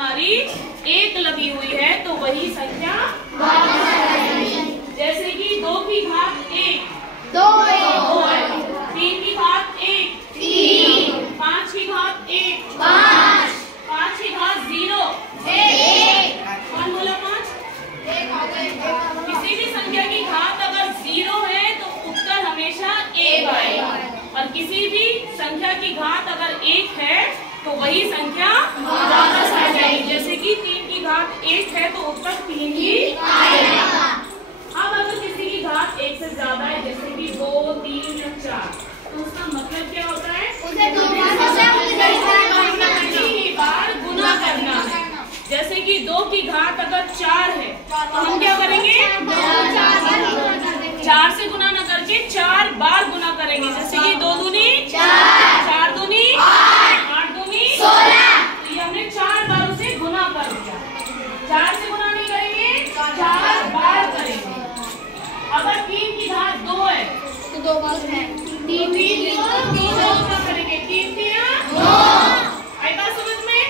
हमारी एक लगी हुई है तो वही संख्या जैसे कि 2 की घात 1 2 है, 3 की घात 1 3, 5 की घात 1 5, 5 की घात 0 1। कौन बोला 5? किसी भी संख्या की घात अगर 0 है तो उत्तर हमेशा 1 आएगा, और किसी भी संख्या की घात अगर 1 है तो वही संख्या वापस आ जाएगी। जैसे कि 3 की घात 1 है तो उत्तर 3 ही आएगा। अब अगर किसी की घात 1 से ज्यादा है, जैसे कि 2, 3 या 4, तो उसका मतलब क्या होता है? उसे 3 बार गुना करना है। जैसे कि 2 की घात अगर 4 है तो हम क्या करेंगे? 4 से गुना न करके 4 बार गुना करेंगे। जैसे कि 2 दूनी 4, 4 दूनी 8, 8 दूनी 16। तो ये हमने 4 बार उसे गुना कर दिया। 4 से गुना नहीं करेंगे, 4 बार करेंगे। अगर 3 की घात 2 है तो 2 बार है, 3 गुना करेंगे, 3 3 9। आई बात समझ में?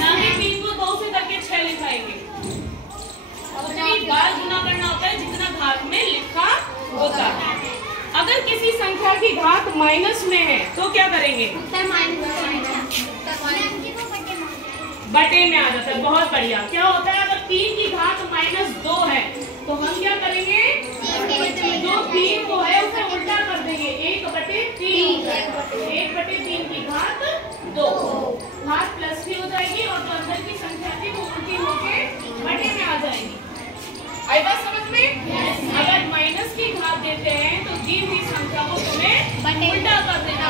ना ही 3 को 2 से करके 6 लिखाएंगे। उतनी बार गुना करना होता है जितना घात में लिखा होता है। अगर किसी संख्या की घात माइनस में है तो क्या करेंगे? बटे में आ जाता है। बहुत बढ़िया। क्या होता है अगर 3 की घात -2 है तो हम क्या करेंगे? जो 3 को है उसे उल्टा कर देंगे, 1/3 1/3 की घात 2। घात प्लस की हो जाएगी और जो अंदर की संख्या थी वो उल्टी होके बटे में आ जाएगी। आई बात समझ में? अगर माइनस की घात देते हैं तो दी हुई संख्या को तुम्हें उल्टा कर देना।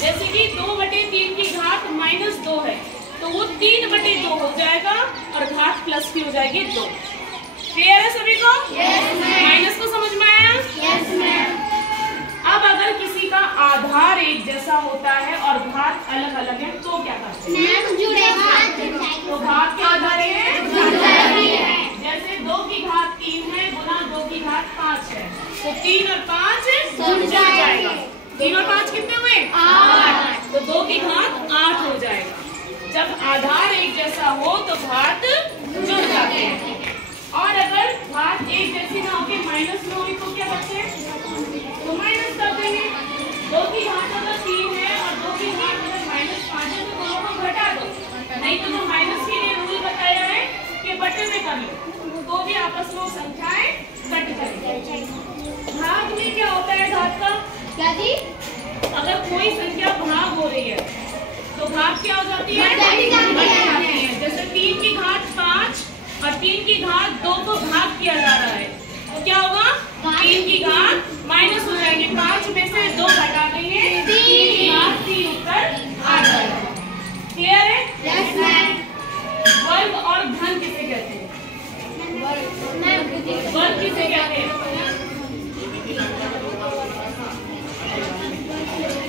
जैसे कि 2/3 की घात -2 है तो वो 3/2 हो जाएगा और घात प्लस की हो जाएगी 2। क्लियर है सभी को? माइनस को समझ में आया? अब अगर किसी का आधार एक जैसा होता है और घात अलग अलग है तो क्या करते हैं? तो घात के आधार है। जैसे 2 की घात 3 है गुना 2 की घात 5 है तो 3 और 5 जुड़ जाएगा। 3 और 5 कितने हुए? 8। तो 2 की घात 8 हो जाएगा। जब आधार एक जैसा हो तो घात जुड़ जाते हैं। और अगर घात एक जैसी ना हो के माइनस में हुई तो क्या बचे? तो माइनस कर देंगे। 2 की घात अगर 3 है और 2 की घात अगर -5 है तो दोनों को घटा दो, नहीं तो जो माइनस के लिए रूल बताया है कि बटे में कर लो तो भी आपस में संख्याएं कट जाएंगी। भाग में क्या होता है घात का? क्या जी? अगर कोई संख्या भाग हो रही है तो घात क्या हो जाती है? बढ़ जाती है। जैसे 3 की घात 5 और 3 की घात 2 को भाग किया जा रहा है तो क्या होगा? 3 की घात माइनस हो जाएगी, 5 में से 2 घटा देंगे, 3 की घात 3 उत्तर आ जाएगा। क्लियर है? Yes ma'am. वर्ग और घन किसे कहते हैं? वर्ग किसे कहते हैं?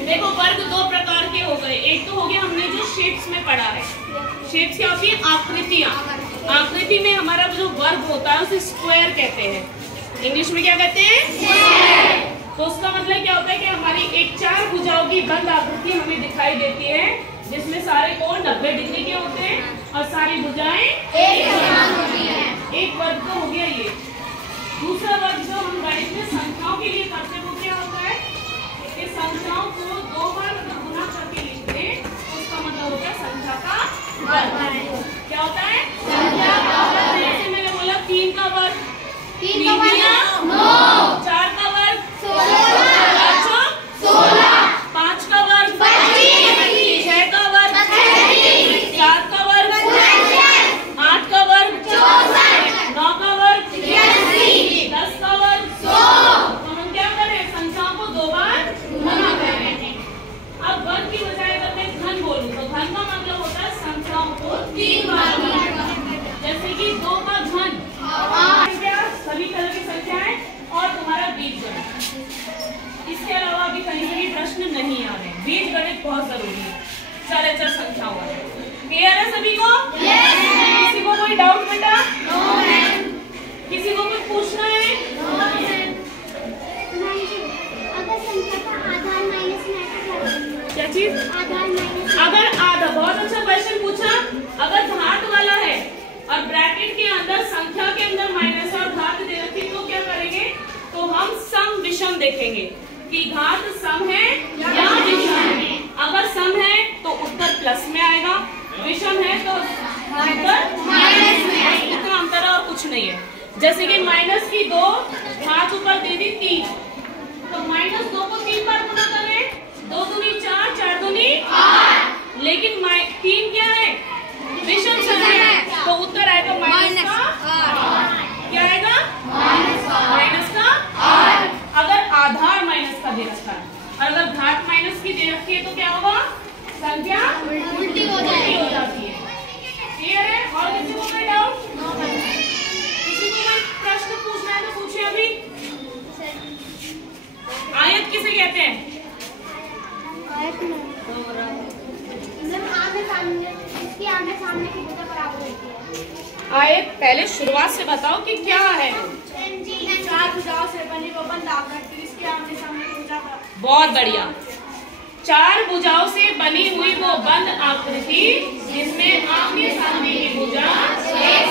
देखो वर्ग 2 प्रकार के हो गए। एक तो हो गया हमने जो शेप्स में पढ़ा है। शेप्स क्या होती है? आकृतियां। आकृति में हमारा जो वर्ग होता है उसे स्क्वायर कहते हैं। इंग्लिश में क्या कहते हैं? तो उसका मतलब क्या होता है कि हमारी एक 4 भुजाओं की बंद आकृति हमें दिखाई देती है जिसमें सारे कोण 90 डिग्री के होते हैं और सारी भुजाएं एक समान होती हैं। एक वर्ग तो हो गया ये। दूसरा वर्ग जो हम गणित में संख्याओं के लिए करते हैं वो क्या होता है कि संख्याओं को 2 बार गुना करके लिखते हैं तो उसका मतलब होता है संख्या का वर्ग। क्या होता है? संख्या का वर्ग। जैसे मैंने बोला 3 का वर्ग 3 9, 4 का वर्ग 16, 5 का वर्ग 25, 6 का वर्ग 7 का वर्ग 8 का वर्ग 9 का वर्ग 10 का वर्ग 100। तो हम क्या करें? संख्याओं को 2 बार गुना करें। अब वर्ग की बजाय अगर मैं घन बोलूं तो घन का मतलब होता है संख्याओं को 3 बार गुना। जैसे कि 2 का घन सभी तरह की संख्याएं और तुम्हारा बीजगणित। इसके अलावा अभी कहीं से भी प्रश्न नहीं आ रहे। बीजगणित बहुत जरूरी है चर संख्याओं का। क्लियर है सभी को? किसी को कोई डाउट बेटा? किसी को कुछ पूछना है? क्या चीज? अगर आधा। बहुत अच्छा क्वेश्चन पूछा। अगर घात वाला विषम देखेंगे कि घात सम है या विषम है। अगर सम है तो उत्तर प्लस में आएगा, विषम है तो उत्तर माइनस में आएगा। इतना अंतर है और कुछ नहीं है। जैसे कि माइनस की 2 हाथ ऊपर दे दी 3, तो -2 को 3 बार गुना करें, 2 दूनी 4, 4 दूनी 8। लेकिन 3 क्या है? विषम संख्या है, तो उत्तर आएगा माइनस का 8। क्या आएगा? माइनस का 8। अगर आधार माइनस का दे रखा है और अगर घात माइनस की दे रखी है तो क्या होगा? संख्या उल्टी हो जाती है। क्लियर है? और किसी को कोई डाउट? किसी को कोई प्रश्न पूछना है तो पूछिए अभी। आयत किसे कहते हैं? आयत पहले शुरुआत से बताओ कि क्या है। 4 भुजाओं से बनी वो बंद आकृति, इसके आमने सामने की भुजा का। बहुत बढ़िया। 4 भुजाओं से बनी हुई वो बंद आकृति जिसमें आमने सामने की भुजा एक